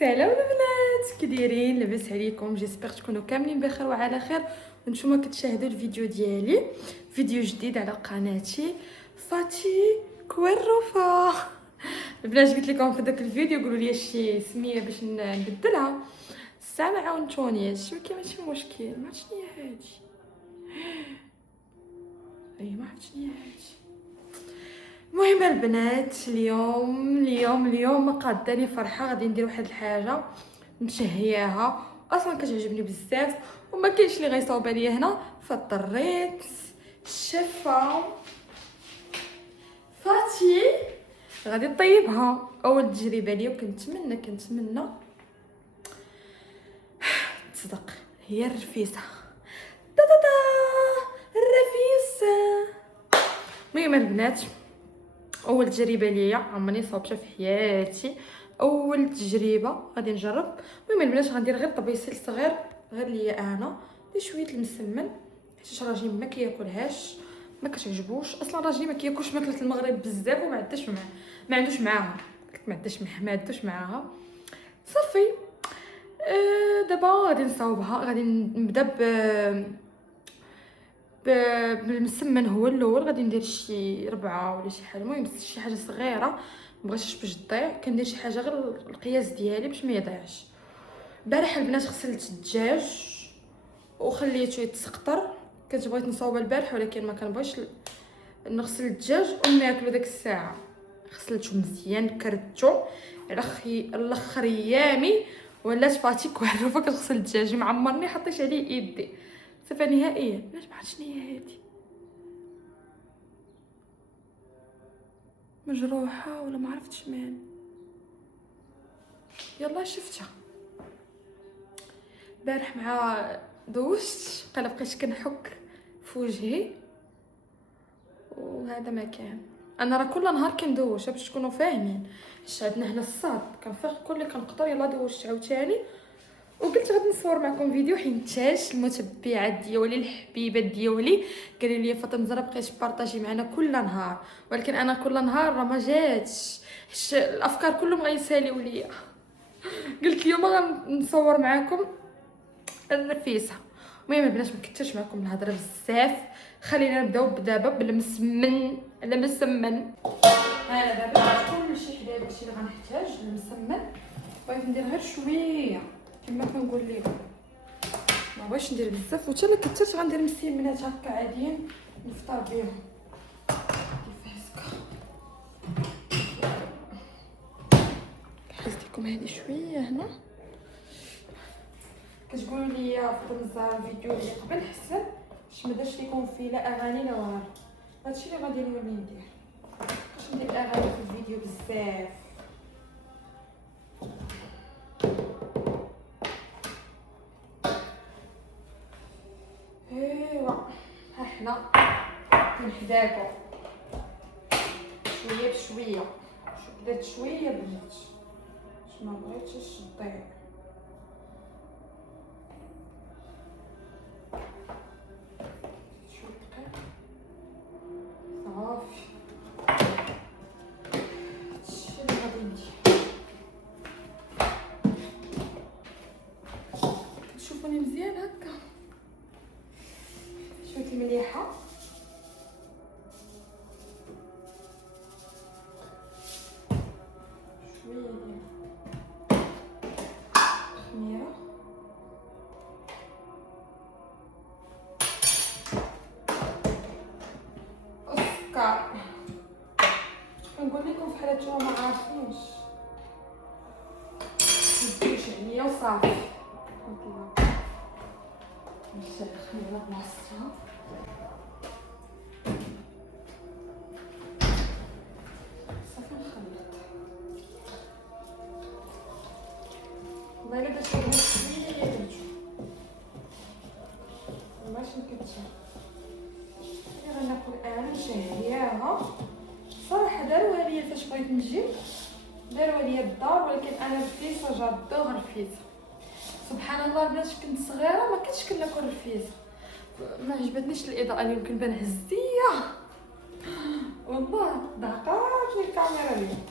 سلام البنات، كي دايرين؟ لاباس عليكم؟ جيسبر تكونوا كاملين بخير وعلى خير. وانتم كتشاهدوا الفيديو ديالي، فيديو جديد على قناتي فاتي كويروفا. البنات قلت لكم في داك الفيديو قولوا لي شي سميه باش نبدلها. الساعه ما عاونتونيش، ولكن ماشي مشكل. ما عرفتش شنو هي هادي. اي ما عرفتش شنو هي هادي. المهم البنات، اليوم ما قاداني فرحه. غادي ندير واحد الحاجه مشهياها، اصلا كتعجبني بزاف وما كاينش اللي غيصاوب عليا هنا، فاضطريت الشفه فاتي غادي طيبها. اول تجربه ليا وكنتمنى تصدق هي الرفيسه. تا الرفيسه. المهم البنات، اول تجربه ليا عمرني صوبتها في حياتي، اول تجربه غادي نجرب. المهم البنات غندير غير طبيسيل صغير غير ليا انا، شويه المسمن حيت راجلي ما كياكلهاش، ما كتعجبوش اصلا. راجلي ما كياكلش ماكله المغرب بزاف وما عندهاش ما عندوش معاها، ما عندوش معاها صافي. دابا غادي نصاوبها. غادي نبدا بالمسمن. هو الاول غادي ندير شي 4 ولا شي حاجه، المهم شي حاجه صغيره مبغيتش باش تضيع. كندير شي حاجه غير القياس ديالي باش ما يضيعش. البارح البنات غسلت الدجاج وخليته يتسقطر. كنت بغيت نصاوب البارح ولكن ما كنبغيش نغسل الدجاج وناكلو داك الساعه. غسلته مزيان كرتو على الاخر يامي. ولات فاتي كوعرفه كتغسل الدجاج، معمرني حطيت عليه يدي صافي نهائيا. علاش ما عرفتش شنو هي هادي، مجروحه ولا ما عرفتش مال. يلا شفتها البارح مع دوشت قال بقيت كنحك في وجهي وهذا ما كان. انا راه كل نهار كندوش باش تكونوا فاهمين. حيت عندنا هنا الصاد كنفيق كل اللي كنقدر. يلا دوشت عاوتاني وقلت غادي نصور معكم فيديو حيت المتبعات ديالي الحبيبات ديالي قالوا لي فاطمه زهره بقيتي بارطاجي معنا كل نهار، ولكن انا كل نهار راه ما جاتش حيت الافكار كلهم غيساليو ليا. قلت اليوم غنصور معكم الرفيسه. المهم البنات ما كثرش معكم الهضره بزاف، خلينا نبداو دابا بالمسمن. ها دابا كلشي حدايا داكشي اللي غنحتاج. المسمن بغيت ندير غير شويه كما كنقول لكم، ما بغيتش ندير بزاف. وحتى الا كثرت غندير مسمنات هكا عاديين نفطر بهم كيف هكا. حيت لكم هذه شويه هنا. كتقولوا لي فاطمه الزهراء الفيديو اللي قبل حسن باش ما دارش لكم فيه لا اغاني لا والو. هادشي اللي غادي نولي ندير، باش ندير اغاني في الفيديو بزاف. ايوا ها حنا من حداكم شويه بشويه. بدات شويه بنات باش ما بغيتش تضيع. صافي هادشي اللي غادي ندير. كتشوفوني مزيان هكا شويه المليحه. شويه ديال الخميره والسكر. كنقول لكم في حالة ما عارفينش نديوش عليا وصافي. نشد الخميره بلاصتها. صافي نخلط. والله الا درت لها شويه درتو باش نكتر. اللي غناكل انا مشهياها صراحه. داروا ليا فاش بغيت نجي، داروا ليا الدار، ولكن انا رفيسه جادور رفيسه. سبحان الله البنات كنت صغيره ما كنتش كناكل رفيسه، ما عجبتنيش الاضاءه اللي يمكن بان هزيه. والله ضحكاتني الكاميرا اليوم.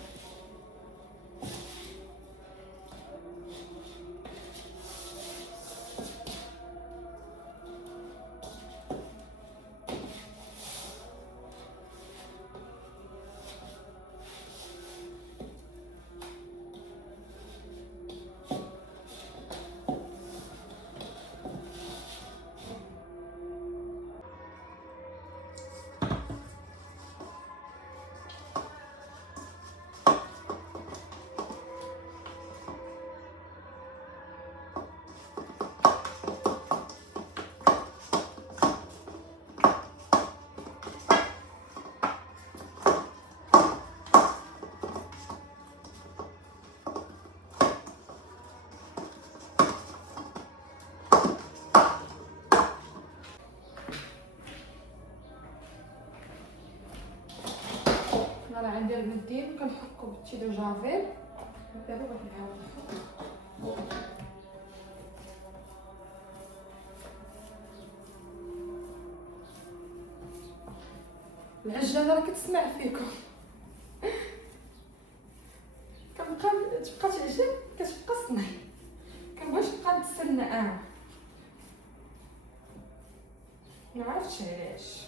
راه ندير المنديل وكنحكو بالتيدو جافيل. دابا بغيت نعاود نحك. العجانه راه كتسمع فيكم. كنبقى تبقى تعجن كتبقى صنعي، كنبغيش نبقى نتسنى ما عرفتش علاش.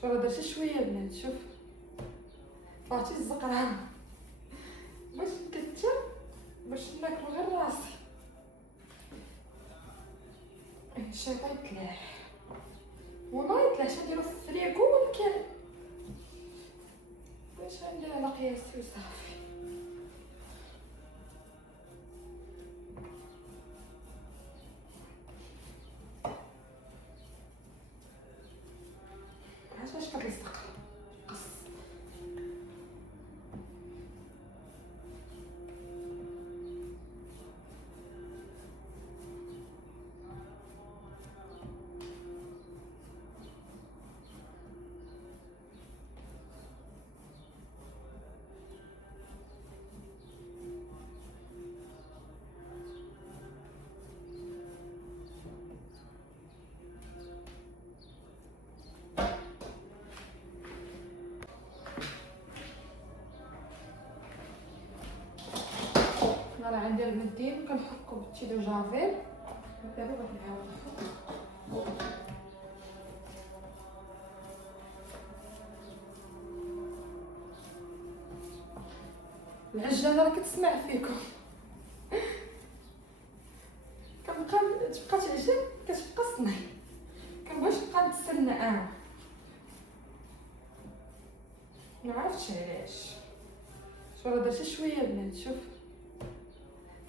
شو راه درتي شويه البنات، شوف عرفتي الزقران باش نكتر باش ناكلو غير راسي. الشيطان يتلاح وما يطلعش نديرو في الفريكو، ولكن باش ندير على قياسي وصافي. علاش كتلصق قص. انا راه عندي المنديل وكنحكو بالتيدو جافيل. دابا بغيت نعاود نحك. العجانه راه كتسمع فيكم. كنبقى تبقى تعجن كتبقى صنعي، كنبغيش نبقى نتسنى ما عرفتش علاش. شو راه درتي شويه البنات، شوف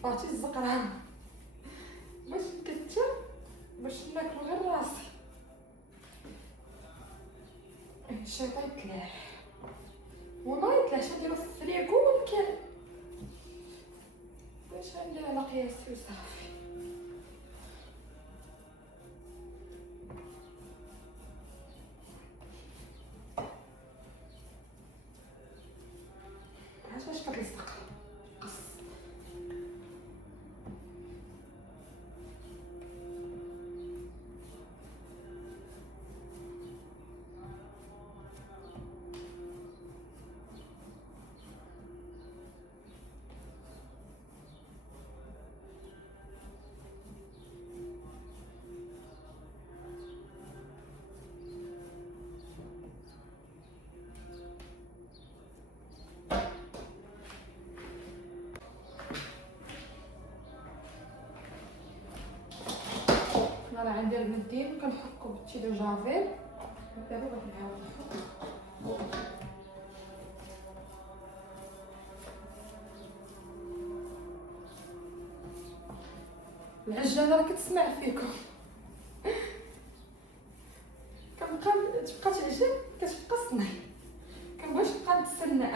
عرفتي الزقران باش نكتر باش ناكلو غير راسي. الشيطان يتلاح وما يطلعش نديرو في الفريكو، ولكن باش ندير على قياسي وصافي. علاش كتلصق قص. انا راه عندي المنديل وكنحكو بالتيدو جافيل. دابا بغيت نعاود نحك. العجانه راه كتسمع فيكم. كنبقى تبقى تعجن كتبقى صنعي، كنبغيش نبقى نتسنى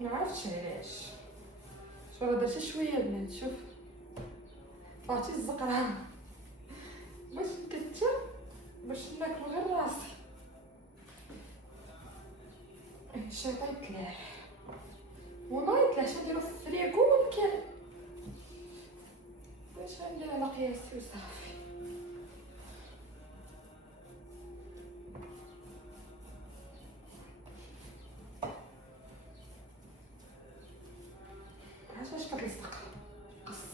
ما عرفتش علاش. شو راه درتي شويه البنات، شوف عرفتي الزقران باش نكتر باش ناكلو غير راسي. الشيطان يتلاح وما يطلعش نديرو في الفريكو، ولكن باش ندير على قياسي وصافي. علاش كتلصق قص.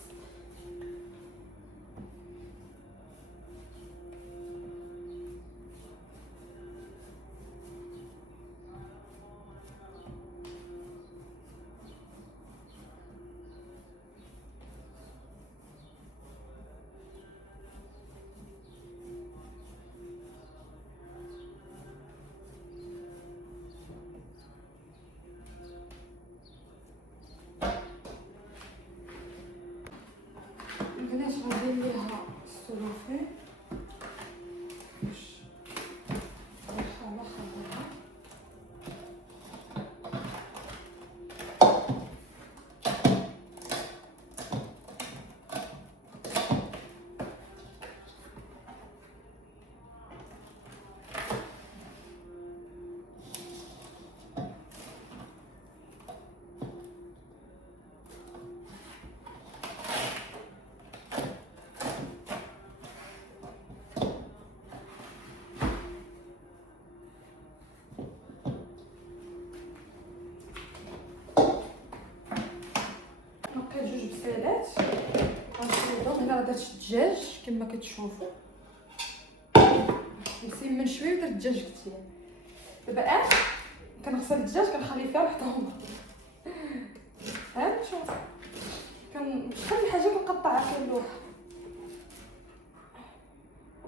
راه درت الدجاج كما كتشوفوا، مسيمن شويه ودرت الدجاج كثير. دابا انا كنغسل الدجاج كنخليه فيها الحمض، ها شوف كنشحال من حاجه كنقطعها في اللوحه،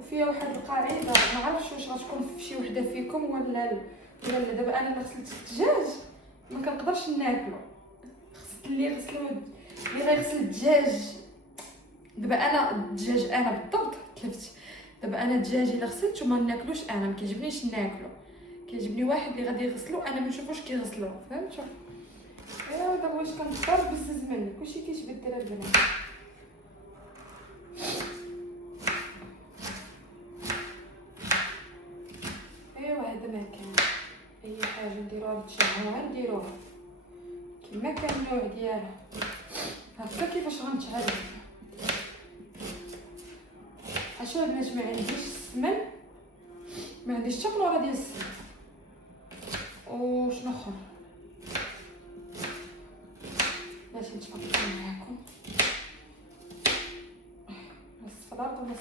وفيها واحد القاعده ما عرفتش واش غتكون في شي وحده فيكم ولا لا. دابا انا اللي غسلت الدجاج ما كنقدرش ناكلو، خصت اللي غسلو اللي غيغسل الدجاج. دابا انا الدجاج انا بالضبط تلفت، دابا انا الدجاج الا غسلته ما ناكلوش، انا ما كيعجبنيش ناكلو، كيعجبني واحد اللي غادي يغسلو انا ما نشوفوش كيغسلوه، فهمتوا؟ ايوا دابا واش كنختار بزز مني كلشي كيشبه الدراري البنات. ايوا هذا ما كان اي حاجه نديروها نتشعلوها نديروها كما كان النوع ديالها هكا كيفاش غنتعلم. عشان البنات ما عنديش السمن، ما عنديش حتى قنوره ديال السمن. وشنو اخر باش نتفرج معاكم نص الارض ونص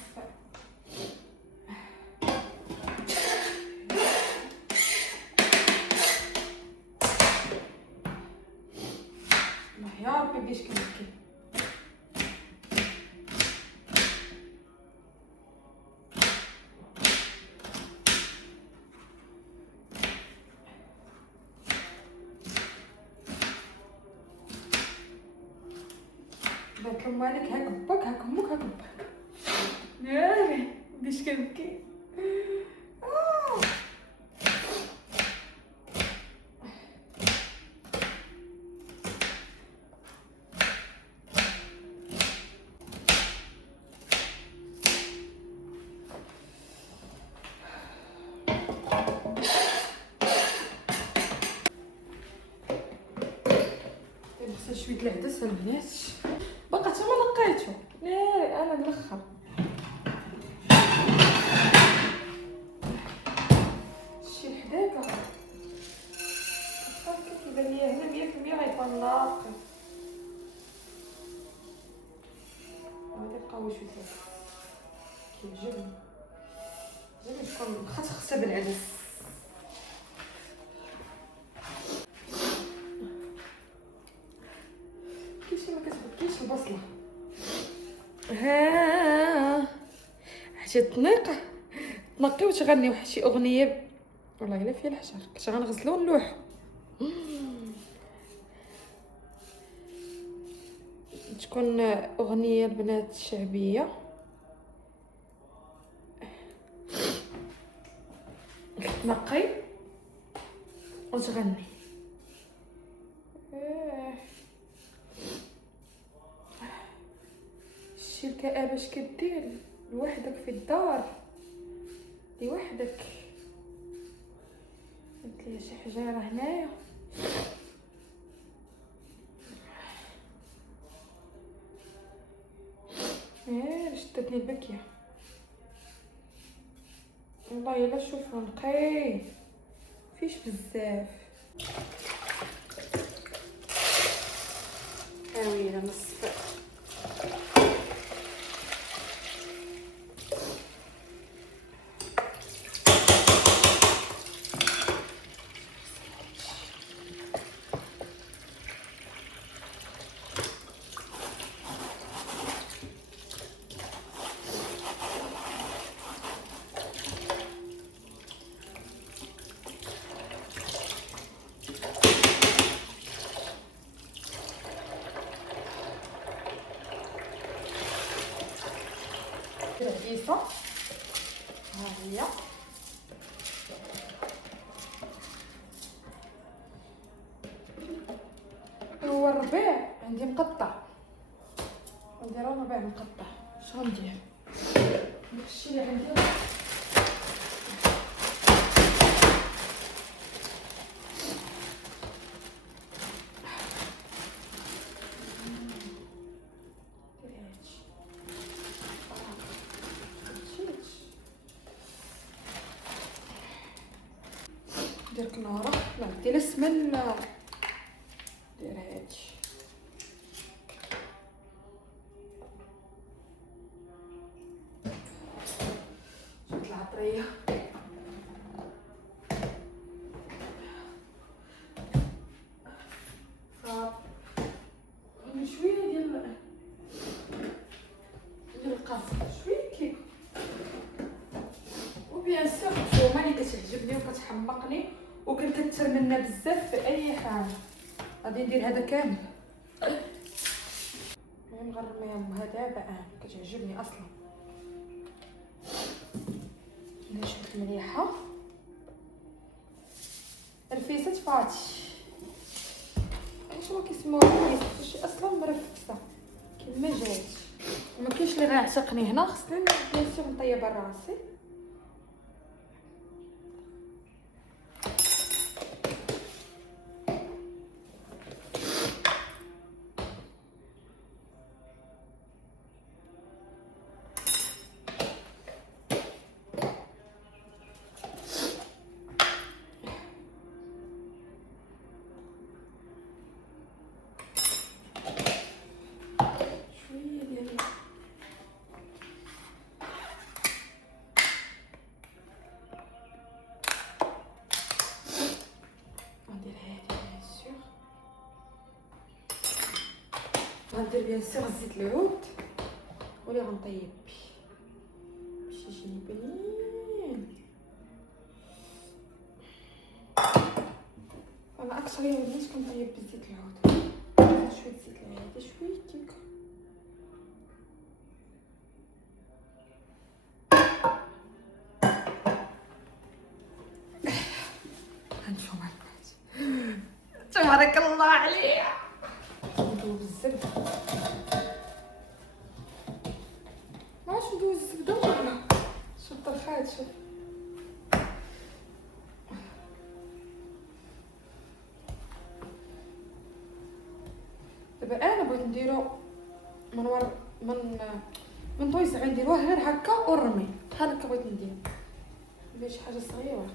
يا ربي بديش كنبكي. باك مالك هاك باك هاك امك هاك باك ياي بديش كنبكي. نغسل شويه العدس البنات، باقا حتى ما نقيتو ياي انا ملخر. شي حداكا صافي كيبان ليا هنا 100% غيكون ناقي. غادي نبقاو شويه كيعجبني تكون مخصخصه بالعدس. كيفاش ما كتبكيش البصله ها حتى تنيقه تنقي وتغني واحد شي اغنيه والله الا فيها الحشر كنت غنغسلو ونلوحو. تكون اغنيه البنات شعبيه تنقي وتغني. شتي الكآبه اش كدير لوحدك في الدار لوحدك. قلت لي شي حجاره هنايا شدتني البكيه والله الا. شوفوا نقي فيش بزاف هاويه نصف العديسه ها هي. هو الربيع عندي مقطع، نديرو الربيع مقطع. شنو ندير داكشي اللي عندي ندير كناره لا دير السمن لا دير هادشي كتعمقني وكنكثر منها بزاف في اي حاجه. غادي ندير هذا كامل. المهم غنرميها دابا. كتعجبني اصلا. نشوف مليحه رفيسه فاتي. شنو كيسموها رفيسه؟ اصلا مرفسه كما جات. ما كاينش اللي غيعتقني هنا. خصني بيان سور نطيب راسي. غندير بيان سور زيت العود واللي غنطيب بيه باش يجيني بنين. انا اكثر يا وليت كنطيب بزيت العود. شويه زيت العود شويه كيك. هانتوما تبارك الله عليا. ندوز الزبده. علاش ندوز الزبده ولا شوف طرخات. شوف دابا انا بغيت نديرو من طويس غنديروه غير هكا ونرمي بحال هكا. بغيت ندير شي حاجه صغيره.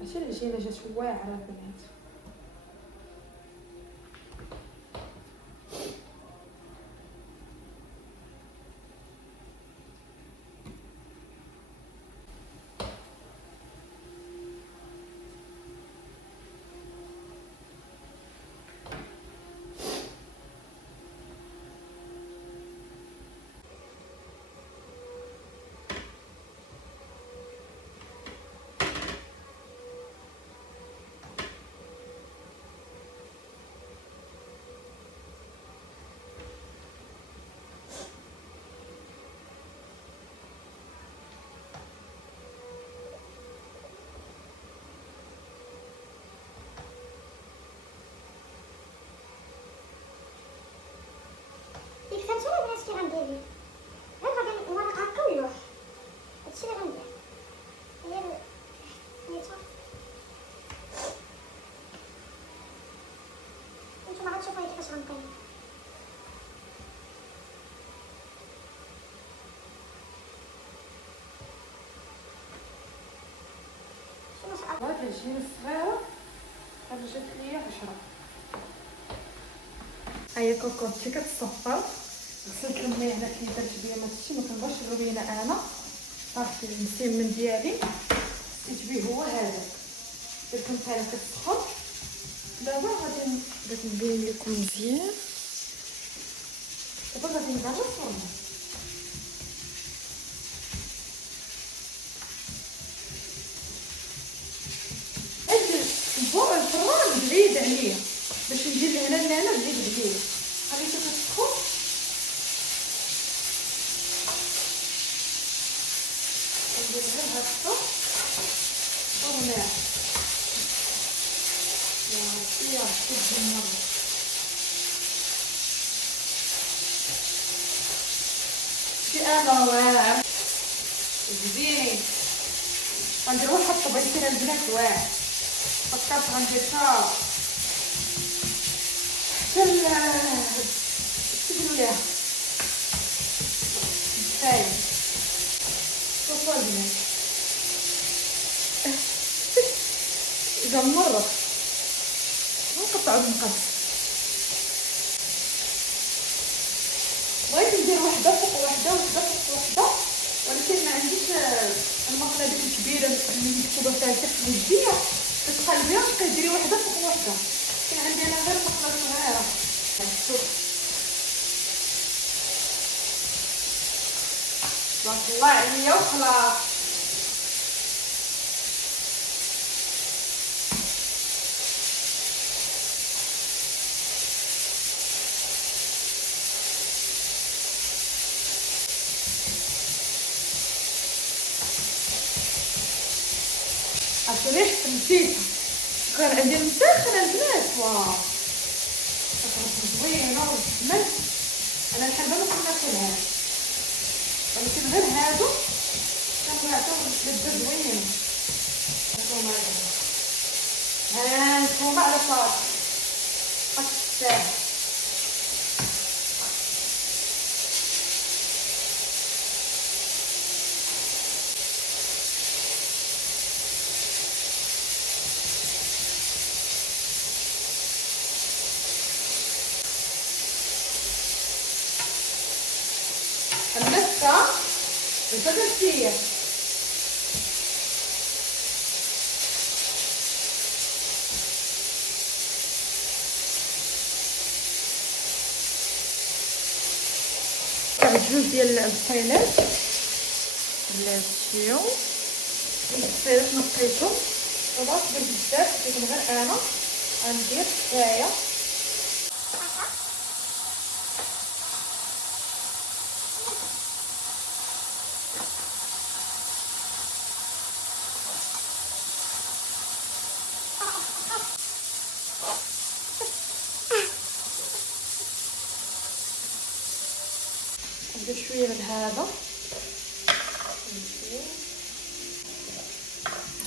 ماشي العجينه جات واعره البنات. فهمتوا الناس كي غندير غير غادي نورق هكا ونلوح. هادشي اللي غندير غير نيتا. نتوما غتشوفوا كيفاش غنطيب. شنو صعب؟ هاد العجينه الصغيره خرجت ليا 10. هيا كوكوطتي كتصفر. غسلت الماء هنا كي درت بيه ما تشي. ما كنبغيش الروينه انا. صافي المسمن ديالي حسيت به هو هذا. درت بحال هكا تسخن. دابا غادي بغيت نبين لكم مزيان. دابا غادي نبدا الفرن. الفران بعيد عليا باش ندير لهنا لهنا بعيد عليا. خليتها كتسخن. ندير غير هكا ونرميها. يا ربي تجي المرة. شي انا واعر زيني. غندير واحد الطبيعتين البنات واعر. فكرت غندير حتى تقولوا ليها كفايه. شوفوا البنات اذا مرت نقطعوا المقص. بغيت ندير وحده فوق وحده وحده فوق وحده ولكن ما عنديش المقلبات الكبيره اللي مكتوبه فيها التقليديه. كتقلبيها كديري وحده فوق وحده. كاين عندي انا غير مقله صغيره. شوف الله عليا وخلاص. عرفتي ريحة نسيتها، كان عندي المسخن البنات. واو كتخرج زوينه وجمل. انا الحبه ما كناكلهاش، ولكن غير هادو كنعطيو لذة زوينه. هانتوما على صافي قد تستاهل. المسكه بالفلفل. جوج ديال البصيلات بلاتيو. البصيلات نقيتهم وباش بزاف، لكن غير انا غندير كفايه. ندير شويه من هذا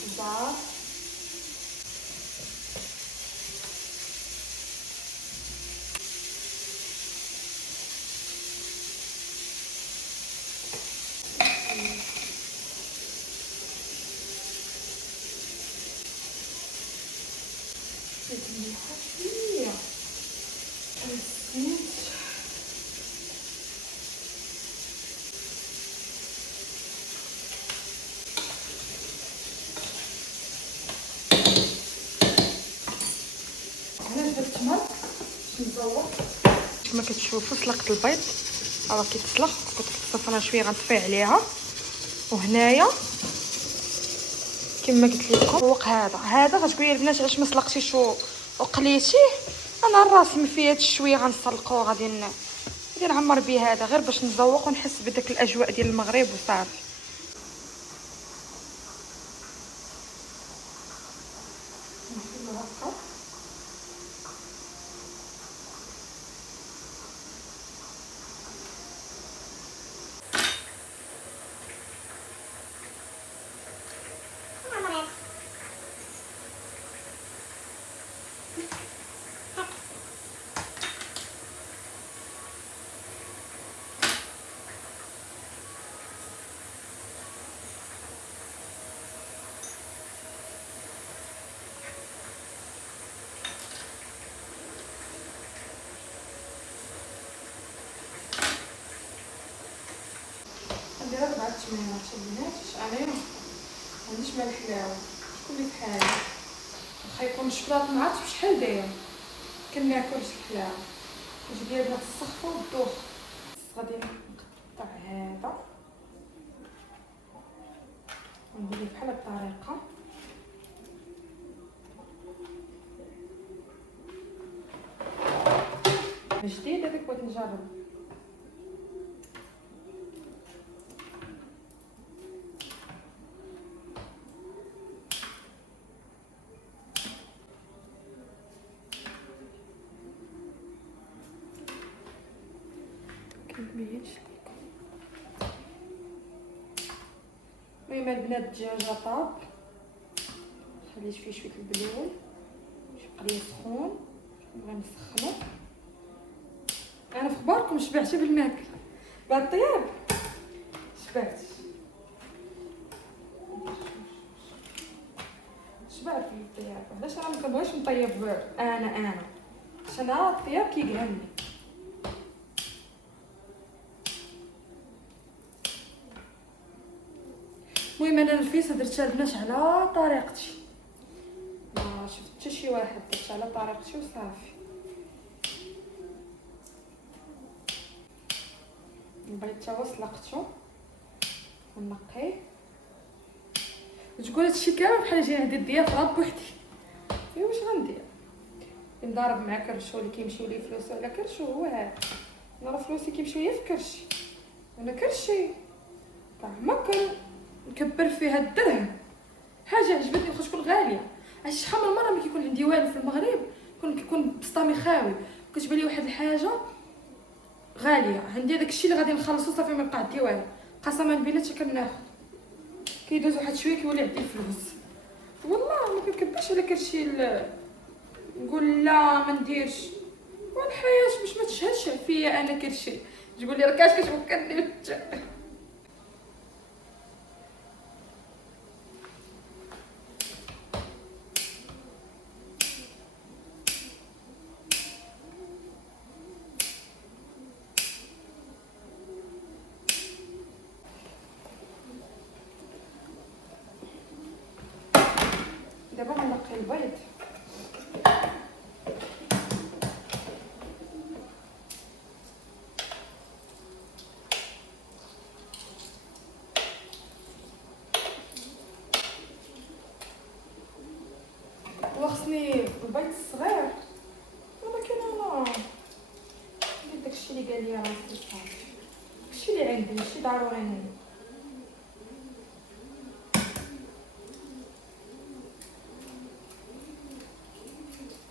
الزعتر، مليحه شويه الزيت. هنا درت التمر باش نزوق. كما كتشوفوا سلقت البيض راه كيتسلق، كنت كتصفنا شويه غنطفي عليها. وهنايا كما قلت لكم فوق هذا غتقولي البنات علاش ما سلقتيش وقليتيه. انا راسي ما فيها شويه غنسلقو، غادي نعمر به هذا غير باش نزوق ونحس بداك الاجواء ديال المغرب وصافي. ندير 4 تمرات البنات عليهم. ما عنديش مال الحلاوه، شكون اللي بحالي واخا يكون الشكلاط ما عرفتش شحال داير كناكلش الحلاوه. نجي داير هاد السخفه والدوخ. غادي نقطع هذا وندير بحال هاد الطريقه. جديد هذاك بغيت نجرب. كنبينش لكم. المهم البنات الدجاجه طاب، خليت فيه شويه البلول يبقى لي سخون. نبغي نسخنو. انا في خباركم شبعت بالماكل بعد الطياب، شبعت بالطياب. علاش انا ما كنبغيش نطيب انا باش انا الطياب كيقهرني. المهم انا الفيسه درتها البنات على طريقتي، ما شفت حتى شي واحد، درت على طريقتي وصافي. البيض تا هو سلقته ونقيه وتقول هادشي كامل بحال جاي عندي الضيافه غير بوحدي. ايوا واش غندير؟ نضارب مع كرشو اللي كيمشيو ليه فلوس على كرشو. هو هذا انا راه فلوسي كيمشيو ليا في كرشي، انا كرشي كاع ما نكبر فيها الدرهم. حاجه عجبتني واخا تكون غاليه. عرفتي شحال من مره ملي كيكون عندي والو في المغرب كيكون بسطامي خاوي كتبان لي واحد الحاجه غاليه عندي، داك الشيء اللي غادي نخلصو صافي ما بقى عندي والو. قسما بالله حتى كناخذ كيدوز واحد شويه كيولي عندي الفلوس. والله ما كنكبرش على كرشي نقول لا ما نديرش والحياه باش ما تشهدش فيا انا كرشي. تقول لي راك اش كتفكرني دابا غنقي البيض. وخصني البيض الصغير ولكن انا ندير داكشي اللي قال لي راسي صافي. داكشي اللي عندي ماشي ضروري ندير.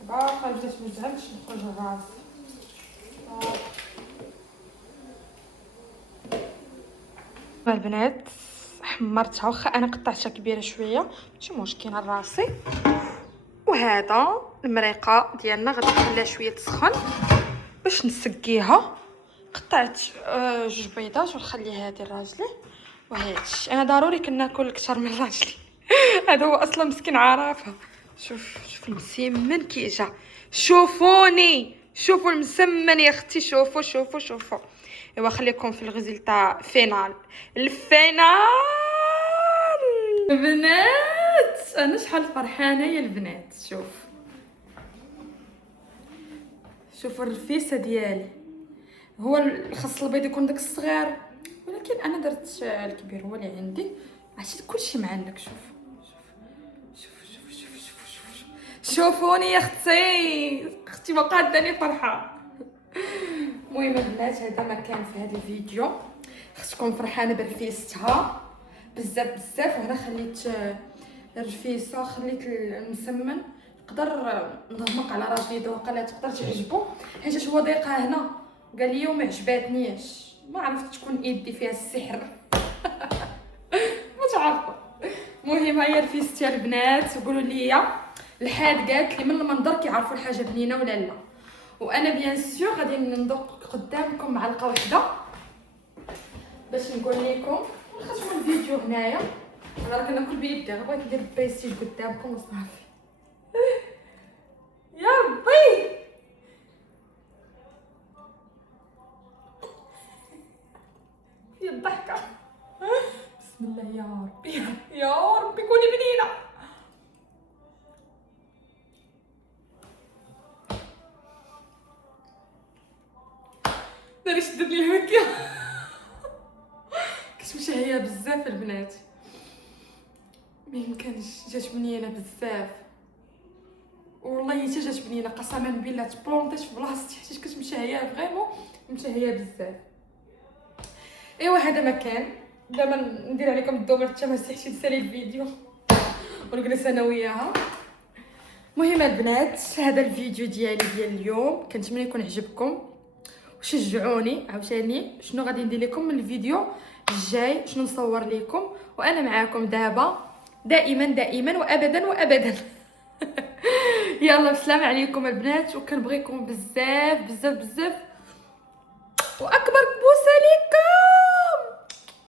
باقا بدات مزعلش نخرج راسي. البنات حمرتها واخا انا قطعتها كبيره شويه ماشي مشكل راسي. وهذا المريقه ديالنا غادي نخليها شويه تسخن باش نسقيها. قطعت جوج بيضات ونخلي هذه لراجلي وهادشي. انا ضروري كناكل اكثر من راجلي هذا هو اصلا مسكين عارفها. شوف المسمن كيجا. شوفوني شوفوا المسمن يا اختي. شوفوا ايوا خليكم في الريزلتا فينال. الفينال البنات انا شحال فرحانه يا البنات. شوفوا الرفيسه ديالي. هو الخص البيض يكون داك الصغير ولكن انا درت الكبير هو اللي عندي. عرفتي كلشي معلق. شوفوني يا اختي ما قاداني فرحه. المهم البنات هذا ما كان في هذا الفيديو. اختكم فرحانه برفيستها بزاف. وهنا خليت الرفيسه خليت المسمن. نقدر نغمق على راجلي دوقه لا تقدر تعجبو حيت هو ضيقه هنا قال لي وما عجباتنيش. ما عرفت تكون يدي فيها السحر ما تعرفوا. المهم هي رفيستي البنات. قولوا لي الحاد قالت لي من المنظر كيعرفوا الحاجه بنينه ولا لا. وانا بيان سور غادي ندوق قدامكم معلقه واحده باش نقول لكم. نختموا الفيديو هنايا. انا راه كناكل بيدي غير بغيت ندير بريستيج قدامكم وصافي. يا ربي هي الضحكه. بسم الله يا ربي يا ربي كوني بنينه. داري شدت لي المكيا كنت مشهيه بزاف البنات ما يمكنش. جات بنينه بزاف والله حتى جات بنينه قسما بالله. تبلونطيت في بلاصتي حيت كنت مشهيه فريمون مشهيه بزاف. ايوا هذا ما كان. دابا ندير عليكم الدومر حتى ما استحيتش نسالي الفيديو ونجلس انا وياها. المهم البنات هذا الفيديو ديالي ديال اليوم كنتمنى يكون عجبكم وشجعوني عاوتاني شنو غادي ندير لكم من الفيديو الجاي شنو نصور لكم. وانا معاكم دابا دائما وابدا يلا بسلام عليكم البنات وكنبغيكم بزاف واكبر بوسه ليكم.